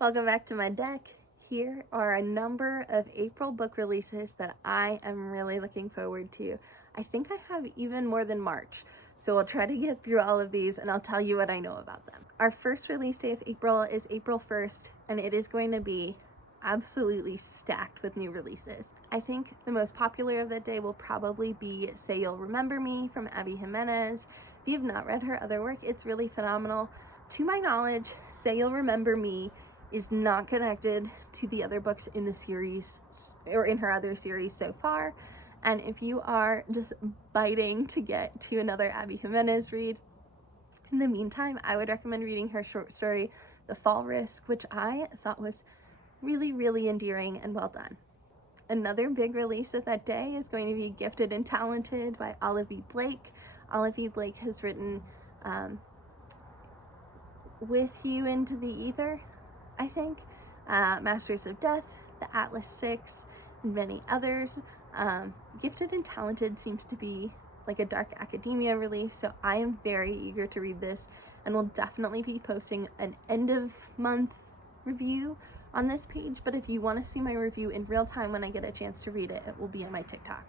Welcome back to my deck. Here are a number of April book releases that I am really looking forward to. I think I have even more than March, so we'll try to get through all of these and I'll tell you what I know about them. Our first release day of April is April 1st, and it is going to be absolutely stacked with new releases. I think the most popular of that day will probably be Say You'll Remember Me from Abby Jimenez. If you've not read her other work, it's really phenomenal. To my knowledge, Say You'll Remember Me is not connected to the other books in the series or in her other series so far. And if you are just biting to get to another Abby Jimenez read, in the meantime, I would recommend reading her short story, The Fall Risk, which I thought was really, really endearing and well done. Another big release of that day is going to be Gifted and Talented by Ollie Blake. Ollie Blake has written With You Into the Ether, I think, Masters of Death, The Atlas Six, and many others. Gifted and Talented seems to be like a dark academia release, so I am very eager to read this and will definitely be posting an end of month review on this page, but if you want to see my review in real time when I get a chance to read it, it will be on my TikTok.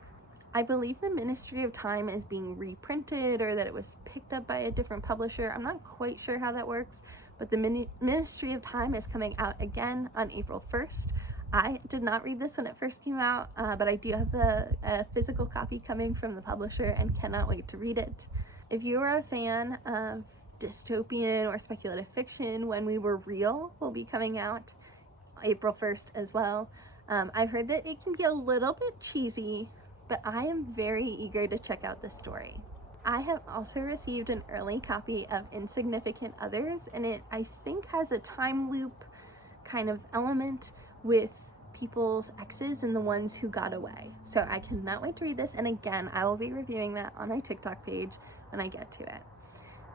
I believe the Ministry of Time is being reprinted or that it was picked up by a different publisher. I'm not quite sure how that works, but the Ministry of Time is coming out again on April 1st. I did not read this when it first came out, but I do have a physical copy coming from the publisher and cannot wait to read it. If you are a fan of dystopian or speculative fiction, When We Were Real will be coming out April 1st as well. I've heard that it can be a little bit cheesy, but I am very eager to check out this story. I have also received an early copy of Insignificant Others, and it, I think, has a time loop kind of element with people's exes and the ones who got away. So I cannot wait to read this, and again, I will be reviewing that on my TikTok page when I get to it.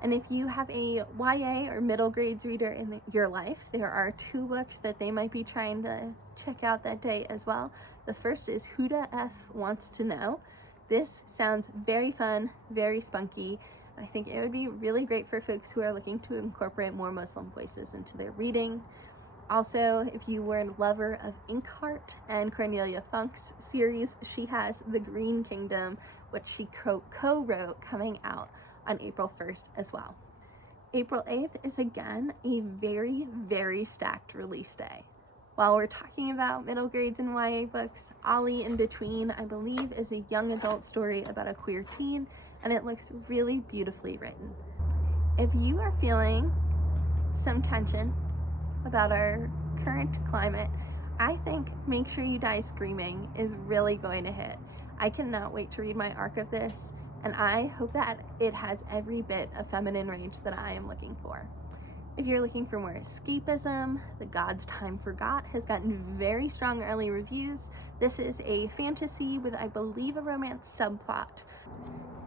And if you have a YA or middle grades reader in your life, there are two books that they might be trying to check out that day as well. The first is Huda F. Wants to Know. This sounds very fun, very spunky, and I think it would be really great for folks who are looking to incorporate more Muslim voices into their reading. Also, if you were a lover of Inkheart and Cornelia Funk's series, she has The Green Kingdom, which she co-wrote, coming out on April 1st as well. April 8th is again a very, very stacked release day. While we're talking about middle grades and YA books, Ollie In Between, I believe, is a young adult story about a queer teen, and it looks really beautifully written. If you are feeling some tension about our current climate, I think Make Sure You Die Screaming is really going to hit. I cannot wait to read my arc of this, and I hope that it has every bit of feminine rage that I am looking for. If you're looking for more escapism, The God's Time Forgot has gotten very strong early reviews. This is a fantasy with, I believe, a romance subplot.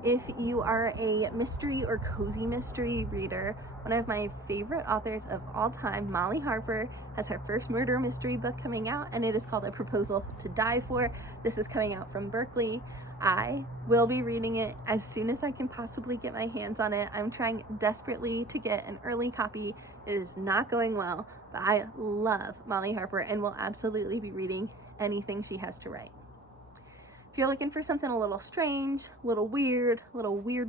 If you are a mystery or cozy mystery reader, one of my favorite authors of all time, Molly Harper, has her first murder mystery book coming out, and it is called A Proposal to Die For. This is coming out from Berkeley. I will be reading it as soon as I can possibly get my hands on it. I'm trying desperately to get an early copy. It is not going well, but I love Molly Harper and will absolutely be reading anything she has to write. If you're looking for something a little strange, a little weird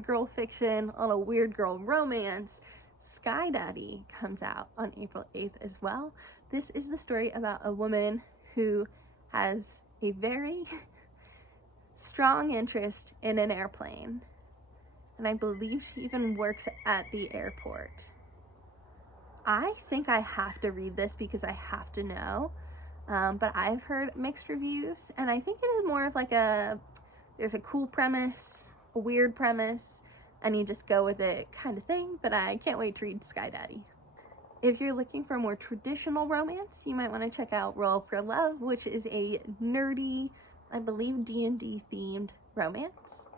girl fiction, a little weird girl romance, Sky Daddy comes out on April 8th as well. This is the story about a woman who has a very strong interest in an airplane, and I believe she even works at the airport. I think I have to read this because I have to know, but I've heard mixed reviews, and I think it is more of like there's a cool premise, a weird premise, and you just go with it kind of thing, but I can't wait to read Sky Daddy. If you're looking for more traditional romance, you might want to check out Roll for Love, which is a nerdy, I believe, D&D themed romance.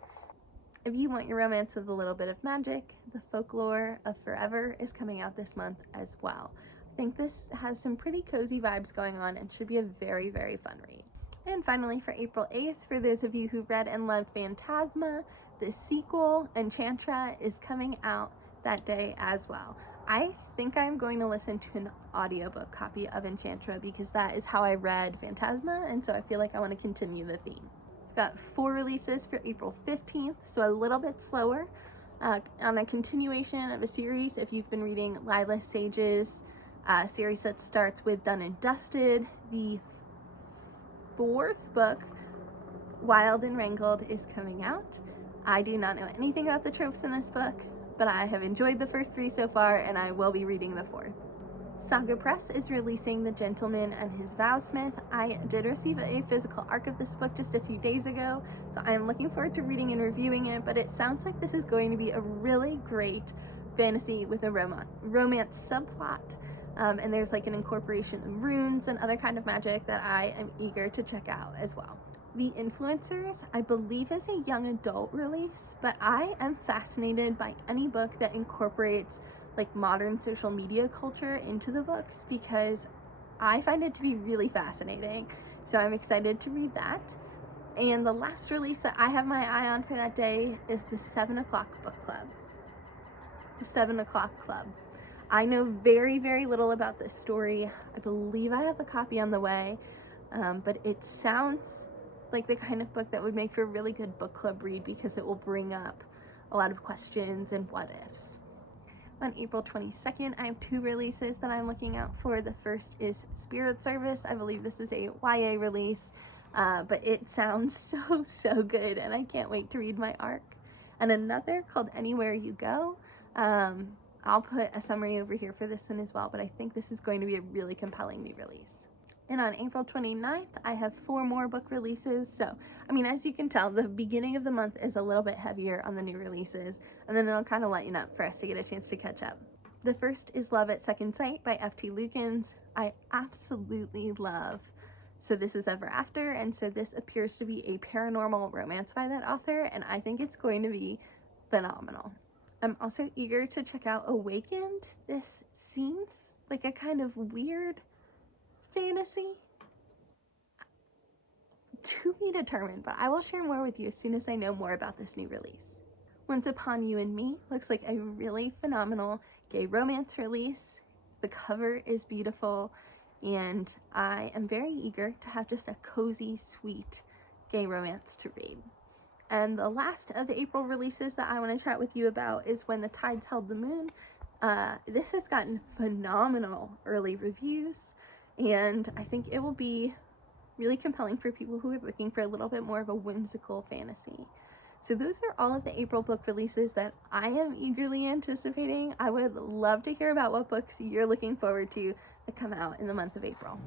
If you want your romance with a little bit of magic, The Folklore of Forever is coming out this month as well. I think this has some pretty cozy vibes going on and should be a very, very fun read. And finally, for April 8th, for those of you who read and loved Phantasma, the sequel, Enchantra, is coming out that day as well. I think I'm going to listen to an audiobook copy of Enchantra because that is how I read Phantasma, and so I feel like I want to continue the theme. We've got 4 releases for April 15th, so a little bit slower. On a continuation of a series, if you've been reading Lila Sage's series that starts with Done and Dusted, the 4th book, Wild and Wrangled, is coming out. I do not know anything about the tropes in this book, but I have enjoyed the first 3 so far, and I will be reading the 4th. Saga Press is releasing The Gentleman and His Vowsmith. I did receive a physical arc of this book just a few days ago, so I am looking forward to reading and reviewing it, but it sounds like this is going to be a really great fantasy with a romance subplot, and there's like an incorporation of runes and other kind of magic that I am eager to check out as well. The Influencers, I believe, is a young adult release, but I am fascinated by any book that incorporates like modern social media culture into the books because I find it to be really fascinating. So I'm excited to read that. And the last release that I have my eye on for that day is the 7 o'clock book club. The 7 o'clock club. I know very, very little about this story. I believe I have a copy on the way, but it sounds like the kind of book that would make for a really good book club read because it will bring up a lot of questions and what ifs. On April 22nd, I have 2 releases that I'm looking out for. The first is Spirit Service. I believe this is a YA release, but it sounds so good, and I can't wait to read my arc. And another called Anywhere You Go. I'll put a summary over here for this one as well, but I think this is going to be a really compelling new release. And on April 29th, I have 4 more book releases. So, I mean, as you can tell, the beginning of the month is a little bit heavier on the new releases, and then it'll kind of lighten up for us to get a chance to catch up. The first is Love at Second Sight by F.T. Lukens. I absolutely love So This Is Ever After, and so this appears to be a paranormal romance by that author, and I think it's going to be phenomenal. I'm also eager to check out Awakened. This seems like a kind of weird fantasy. To be determined, but I will share more with you as soon as I know more about this new release. Once Upon You and Me looks like a really phenomenal gay romance release. The cover is beautiful, and I am very eager to have just a cozy, sweet gay romance to read. And the last of the April releases that I want to chat with you about is When the Tides Held the Moon. This has gotten phenomenal early reviews, and I think it will be really compelling for people who are looking for a little bit more of a whimsical fantasy. So those are all of the April book releases that I am eagerly anticipating. I would love to hear about what books you're looking forward to that come out in the month of April.